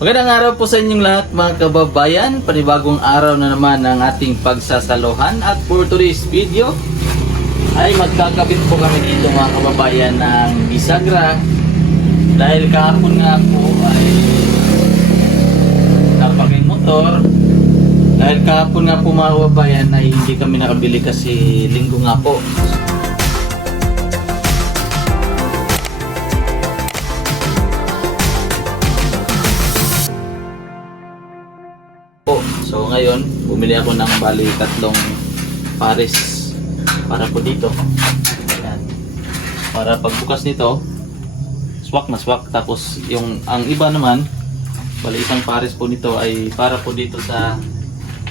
Magandang araw po sa inyong lahat mga kababayan. Panibagong araw na naman ang ating pagsasaluhan. At for today's video ay magkakabit po kami dito mga kababayan ng bisagra. Dahil kahapon nga po ay napagay motor. Dahil kahapon nga po mga kababayan ay hindi kami nakabili kasi linggo nga po. So ngayon, bumili ako ng bali 3 pares para po dito. Ayan. Para pagbukas nito, swak na swak. Tapos ang iba naman, bali 1 pares po nito ay para po dito sa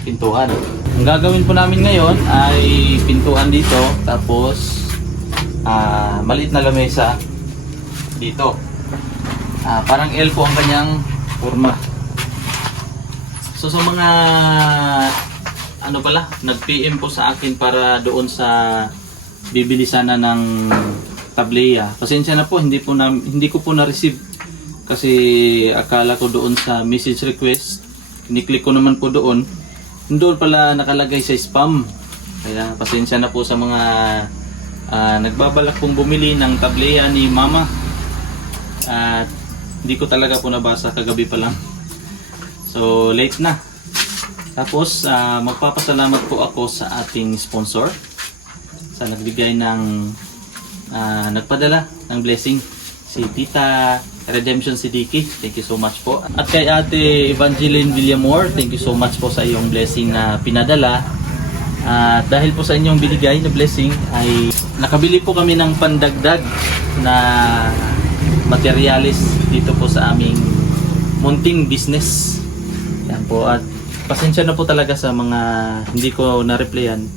pintuan. Ang gagawin po namin ngayon ay pintuan dito, tapos maliit na lamesa dito. Parang L po ang kanyang forma. So sa mga nag-PM po sa akin para doon sa bibili sana ng tableya. Pasensya na po, hindi ko po na-receive kasi akala ko doon sa message request. Ni-click ko naman po doon. Doon pala nakalagay sa spam. Kaya pasensya na po sa mga nagbabalak pong bumili ng tableya ni Mama. At hindi ko talaga po nabasa, kagabi pa lang. So late na. Tapos magpapasalamat po ako sa ating sponsor sa nagbigay ng nagpadala ng blessing, si Tita Redemption Siddiqui. Thank you so much po. At kay Ate Evangeline Villamor, thank you so much po sa iyong blessing na pinadala. At dahil po sa inyong binigay na blessing ay nakabili po kami ng pandagdag na materialis dito po sa aming munting business. Yan po, at pasensya na po talaga sa mga hindi ko na-replyan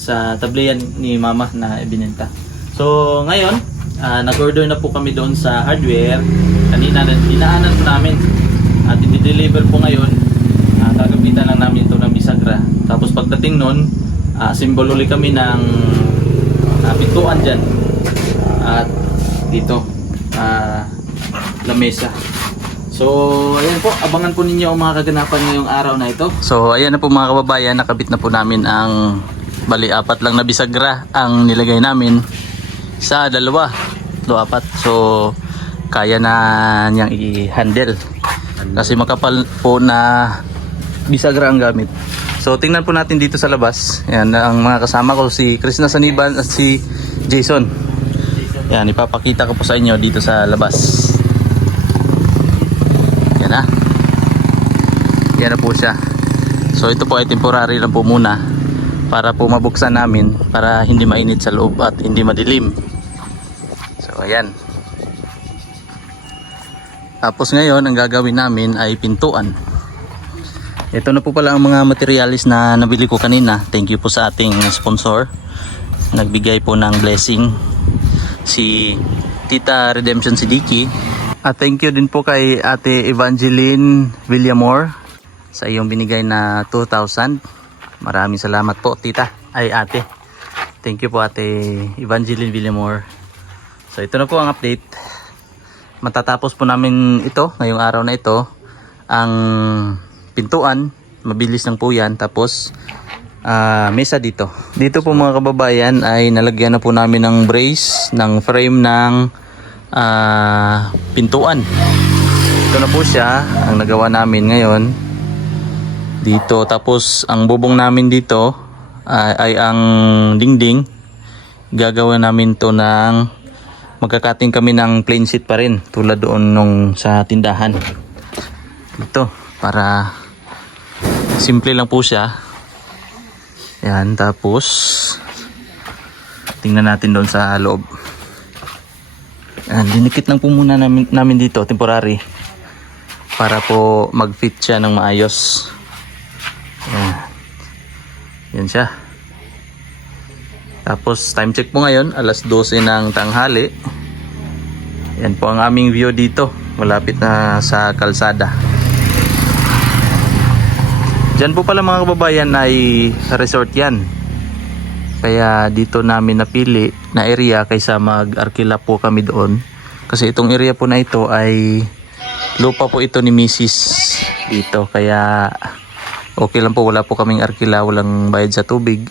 sa tableyan ni Mama na ibinenta. So ngayon, nag-order na po kami doon sa hardware. Kanina dinaanan po namin at i-deliver po ngayon. Gagamitan lang namin ito ng bisagra. Tapos pagdating nun, symbol ulit kami ng pintuan dyan. At dito, lamesa. So, ayan po, abangan po ninyo ang mga kaganapan ngayong araw na ito. So, ayan na po mga kababayan, nakabit na po namin ang bali 4 lang na bisagra ang nilagay namin sa 2, 4. So, kaya na niyang i-handle kasi makapal po na bisagra ang gamit. So, tingnan po natin dito sa labas. Ayan, ang mga kasama ko, si Krishna Saniban at si Jason. Ayan, ipapakita ko po sa inyo dito sa labas. Yan na po siya. So ito po ay temporary lang po muna para po mabuksan namin para hindi mainit sa loob at hindi madilim. So ayan. Tapos ngayon ang gagawin namin ay pintuan. Ito na po pala ang mga materialis na nabili ko kanina. Thank you po sa ating sponsor. Nagbigay po ng blessing si Tita Redemption Siddiqui. At thank you din po kay Ate Evangeline Villamor sa iyong binigay na 2,000. Maraming salamat po Tita, ay Ate. Thank you po Ate Evangeline Villamor. So ito na po ang update. Matatapos po namin ito ngayong araw na ito. Ang pintuan, mabilis lang po yan. Tapos mesa dito. Dito po mga kababayan ay nalagyan na po namin ng brace, ng frame ng pintuan. Ito na po siya ang nagawa namin ngayon dito. Tapos ang bubong namin dito ay ang dingding. Gagawin namin to ng magkakating kami ng plain sheet pa rin tulad doon nung sa tindahan. Ito para simple lang po siya. Yan, tapos tingnan natin doon sa loob. Dinikit lang po muna namin dito, temporary, para po mag-fit siya ng maayos. Yan siya. Tapos time check po ngayon, alas 12 ng tanghali. Yan po ang aming view dito, malapit na sa kalsada. Diyan po pala mga kababayan ay resort yan. Kaya dito namin napili na area kaysa mag-arkila po kami doon. Kasi itong area po na ito ay lupa po ito ni Mrs. dito, kaya okay lang po, wala po kaming arkila, walang bayad sa tubig,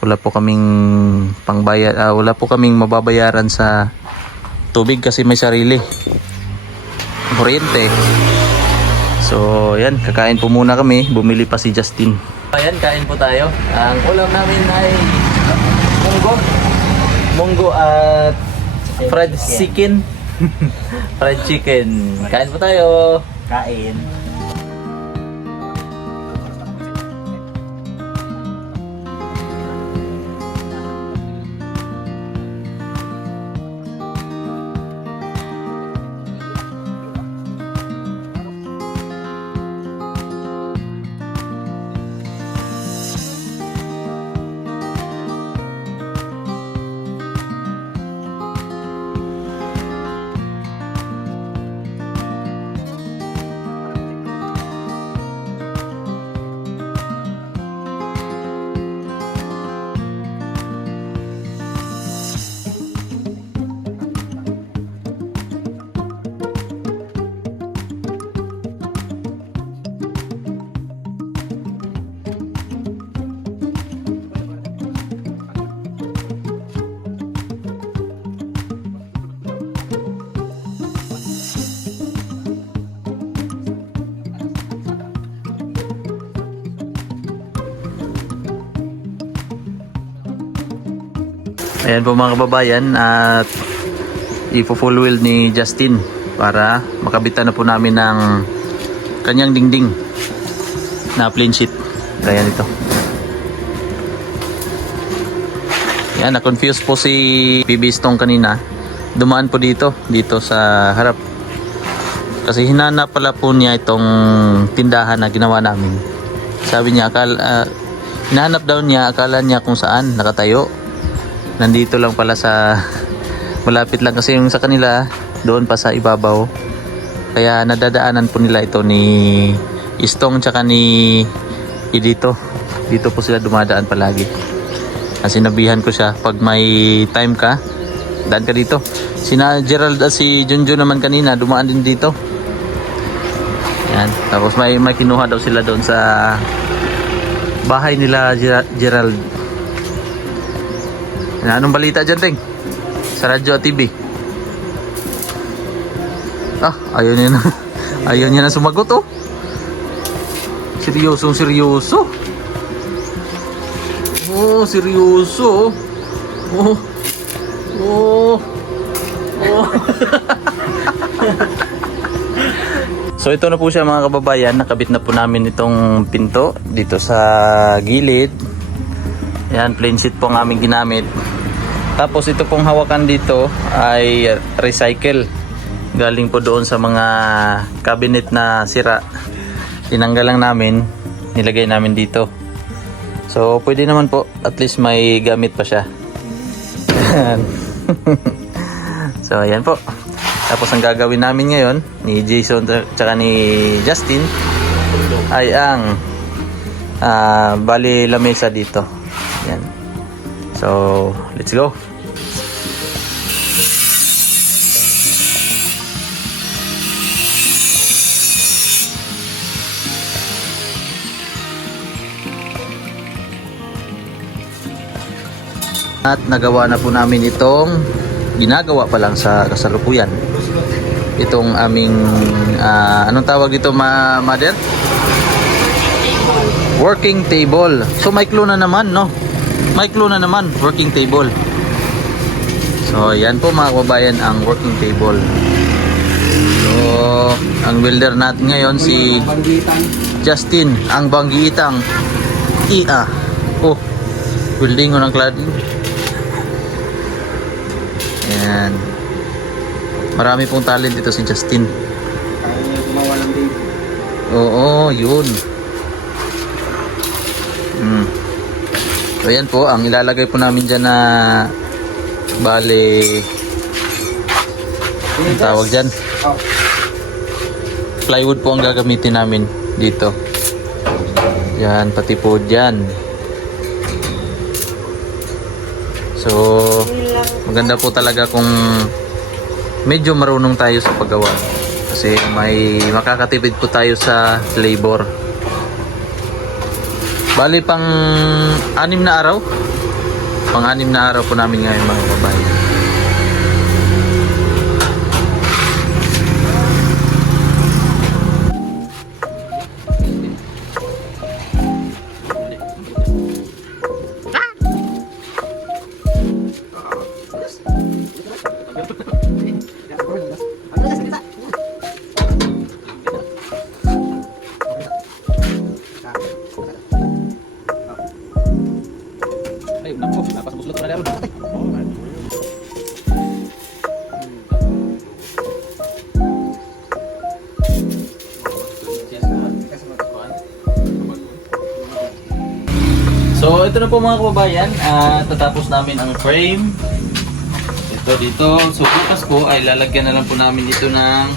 wala po kaming pangbayad, wala po kaming mababayaran sa tubig kasi may sarili kuryente. So yan, kakain po muna kami, bumili pa si Justin. Ayan, kain po tayo. Ang ulam namin ay munggo at fried chicken. Fried chicken. Kain po tayo. Kain. Ayan po mga kababayan, at ipo-full wheel ni Justin para makabitan na po namin ng kanyang dingding na plain sheet. Kaya nito. Yan, na-confuse po si PB Stong kanina. Dumaan po dito sa harap. Kasi hinanap pala po niya itong tindahan na ginawa namin. Sabi niya, hinanap daw niya, akala niya kung saan nakatayo. Nandito lang pala sa malapit lang kasi yung sa kanila doon pa sa ibabaw, kaya nadadaanan po nila ito ni Istong tsaka ni dito po sila dumadaan palagi. Sinabihan ko siya, pag may time ka daan ka dito. Sina Gerald at si Junjun naman kanina dumaan din dito. Yan, tapos may kinuha daw sila doon sa bahay nila Gerald. Anong balita dyan, Teng? Sa radyo at TV? Ayaw niya na sumagot, oh. Seryoso. Oh, seryoso. Oh. So ito na po siya mga kababayan, nakabit na po namin itong pinto dito sa gilid. Yan, plain sheet po ang aming ginamit. Tapos ito pong hawakan dito ay recycle. Galing po doon sa mga cabinet na sira. Tinanggal lang namin, nilagay namin dito. So pwede naman po, at least may gamit pa siya. So ayan po. Tapos ang gagawin namin ngayon ni Jason tsaka ni Justin ay ang bali lamesa dito. Yan. So, let's go. At nagawa na po namin itong ginagawa pa lang sa kasalukuyan. Itong aming anong tawag dito, mother? Working table. So may clue na naman, no? May clue na naman, working table. So yan po mga kababayan ang working table. So ang welder natin ngayon si Justin, ang banggiitang Ia. Oh, welding ng cladding. Yan. Marami pong talent dito si Justin. Oo, yun. So yan po, ang ilalagay po namin dyan na bale, ang tawag dyan, plywood po ang gagamitin namin dito. Yan, pati po dyan. So maganda po talaga kung medyo marunong tayo sa paggawa, Kasi may makakatipid po tayo sa labor. Bali pang 6 na araw. Pang 6 na araw po namin ngayon mga kababayan. Ay, nako, lapas mo sulot na laro. So, ito na po mga kababayan, tatapos namin ang frame. Ito dito. So, bukas po ay lalagyan na lang po namin dito ng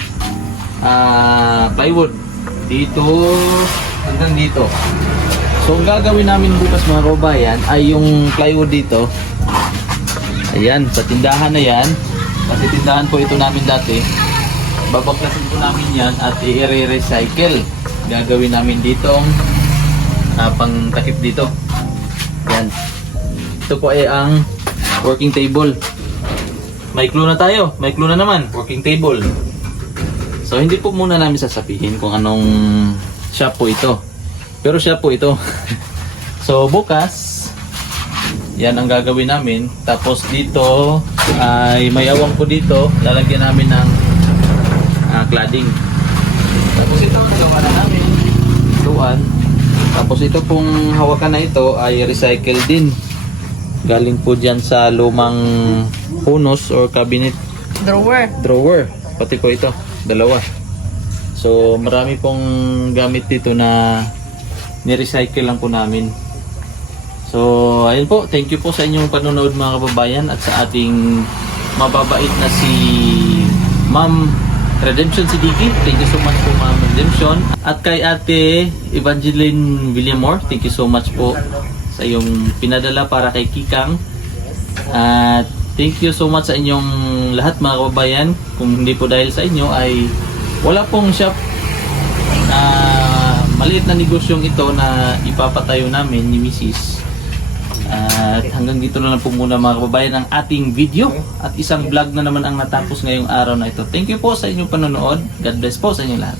plywood. Dito hanggang dito. So, ang gagawin namin bukas mga kababayan ay yung plywood dito. Ayan, sa tindahan na yan. Kasi tindahan po ito namin dati. Babaklasin po namin yan at i-recycle. Gagawin namin ditong pang takip dito. Yan. Ito po ay ang working table. May clue na tayo. May clue na naman. Working table. So, hindi po muna namin sasabihin kung anong shop po ito. Pero shop po ito. So, bukas, yan ang gagawin namin. Tapos dito, ay may awang po dito. Lalagyan namin ng cladding. Tapos ito ang gawa na namin. Luan. Tapos ito pong hawakan na ito ay recycle din. Galing po dyan sa lumang hunos or cabinet drawer. Pati po ito, dalawa. So marami pong gamit dito na ni-recycle lang po namin. So ayun po, thank you po sa inyong panonood mga kababayan at sa ating mababait na si Ma'am Redemption Siddiqui. Thank you so much po Ma'am Redemption. At kay Ate Evangeline Villamor, thank you so much po sa iyong pinadala para kay Kikang. At thank you so much sa inyong lahat mga kababayan. Kung hindi po dahil sa inyo ay wala pong shop na maliit na negosyong ito na ipapatayo namin ni Mrs. At hanggang dito na lang po muna mga kababayan ang ating video. At isang vlog na naman ang natapos ngayong araw na ito. Thank you po sa inyong panonood. God bless po sa inyo lahat.